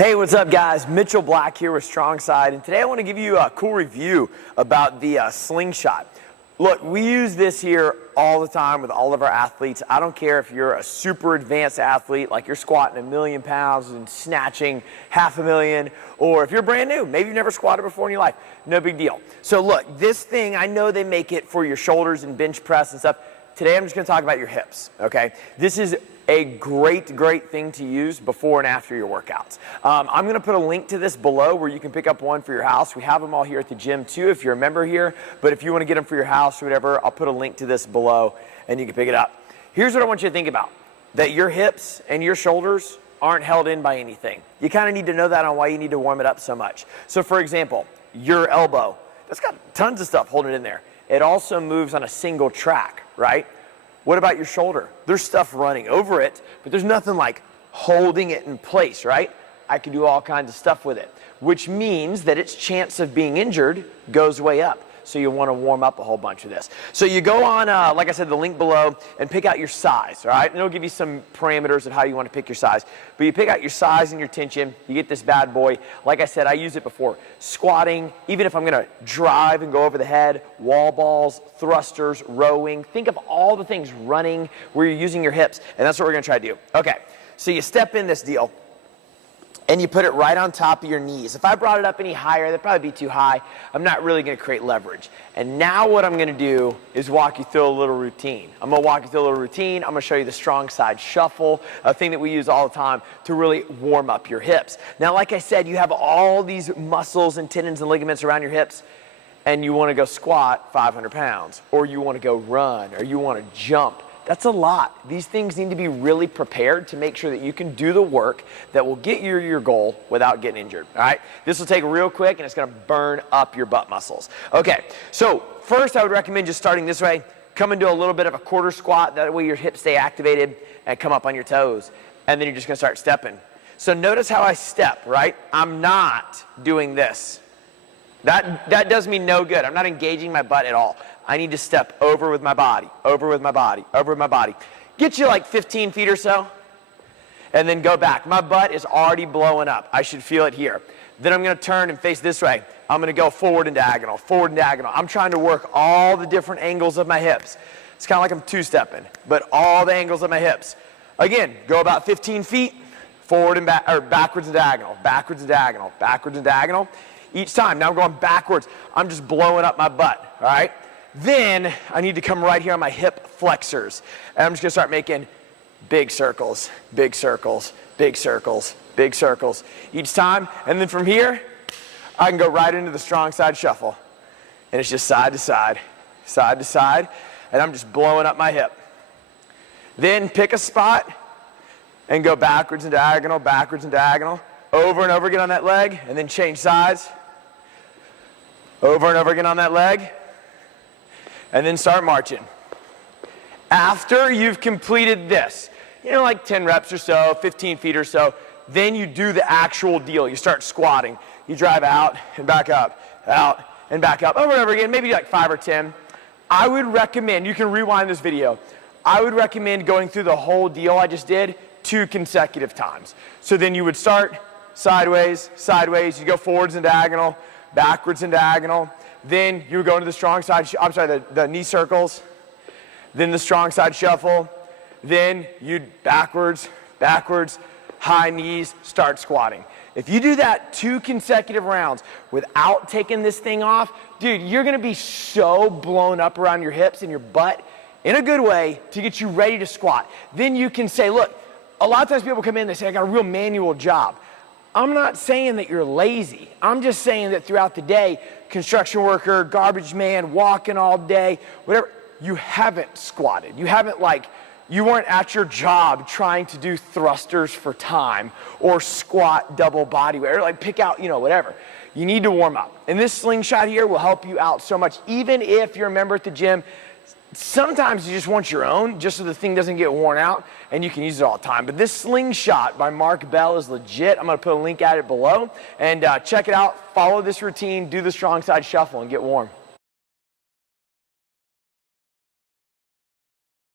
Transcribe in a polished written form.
Hey, what's up guys? Mitchell Black here with Strong Side, and today I want to give you a cool review about the Slingshot. Look, we use this here all the time with all of our athletes. I don't care if you're a super advanced athlete, like you're squatting 1,000,000 pounds and snatching 500,000, or if you're brand new, maybe you've never squatted before in your life, no big deal. So look, this thing, I know they make it for your shoulders and bench press and stuff. Today I'm just going to talk about your hips, okay? This is a great thing to use before and after your workouts. I'm going to put a link to this below where you can pick up one for your house. We have them all here at the gym too if you're a member here, but if you want to get them for your house or whatever, I'll put a link to this below and you can pick it up. Here's what I want you to think about, that your hips and your shoulders aren't held in by anything. You kind of need to know that on why you need to warm it up so much. So for example, your elbow, that's got tons of stuff holding it in there. It also moves on a single track, right? What about your shoulder? There's stuff running over it, but there's nothing like holding it in place, right? I can do all kinds of stuff with it, which means that its chance of being injured goes way up. So you want to warm up a whole bunch of this. So you go on, like I said, the link below and pick out your size, all right? And it'll give you some parameters of how you want to pick your size. But you pick out your size and your tension, you get this bad boy. Like I said, I use it before squatting, even if I'm going to drive and go over the head, wall balls, thrusters, rowing. Think of all the things running where you're using your hips, and that's what we're going to try to do. Okay, so you step in this deal, and you put it right on top of your knees. If I brought it up any higher, that'd probably be too high. I'm not really gonna create leverage. And now what I'm gonna do is walk you through a little routine. I'm gonna walk you through a little routine. I'm gonna show you the strong side shuffle, a thing that we use all the time to really warm up your hips. Now, like I said, you have all these muscles and tendons and ligaments around your hips, and you wanna go squat 500 pounds, or you wanna go run, or you wanna jump. That's a lot. These things need to be really prepared to make sure that you can do the work that will get you your goal without getting injured, all right? This will take real quick, and it's gonna burn up your butt muscles. Okay, so first I would recommend just starting this way. Come and do a little bit of a quarter squat. That way your hips stay activated and come up on your toes. And then you're just gonna start stepping. So notice how I step, right? I'm not doing this. That does me no good. I'm not engaging my butt at all. I need to step over with my body, over with my body, over with my body. Get you like 15 feet or so, and then go back. My butt is already blowing up. I should feel it here. Then I'm gonna turn and face this way. I'm gonna go forward and diagonal, forward and diagonal. I'm trying to work all the different angles of my hips. It's kind of like I'm two-stepping, but all the angles of my hips. Again, go about 15 feet, forward and back, or backwards and diagonal, backwards and diagonal, backwards and diagonal. Each time, now I'm going backwards. I'm just blowing up my butt, all right? Then I need to come right here on my hip flexors. And I'm just gonna start making big circles, big circles, big circles, big circles each time. And then from here, I can go right into the strong side shuffle. And it's just side to side, side to side. And I'm just blowing up my hip. Then pick a spot and go backwards and diagonal, over and over again on that leg, and then change sides. Over and over again on that leg. And then start marching. After you've completed this, like 10 reps or so, 15 feet or so, then you do the actual deal. You start squatting. You drive out and back up, out and back up, over and over again, maybe like 5 or 10. I would recommend, you can rewind this video, I would recommend going through the whole deal I just did 2 consecutive times. So then you would start sideways, sideways, you go forwards and diagonal, backwards and diagonal. Then you would go into the strong side, the knee circles, then the strong side shuffle, then you'd backwards, backwards, high knees, start squatting. If you do that 2 consecutive rounds without taking this thing off, dude, you're gonna be so blown up around your hips and your butt in a good way to get you ready to squat. Then you can say, look, a lot of times people come in, they say, I got a real manual job. I'm not saying that you're lazy. I'm just saying that throughout the day, construction worker, garbage man, walking all day, whatever, you haven't squatted. You weren't at your job trying to do thrusters for time or squat double body weight, or like pick out, whatever. You need to warm up. And this slingshot here will help you out so much. Even if you're a member at the gym, sometimes you just want your own, just so the thing doesn't get worn out, and you can use it all the time. But this Slingshot by Mark Bell is legit. I'm gonna put a link at it below, and check it out, follow this routine, do the strong side shuffle, and get warm.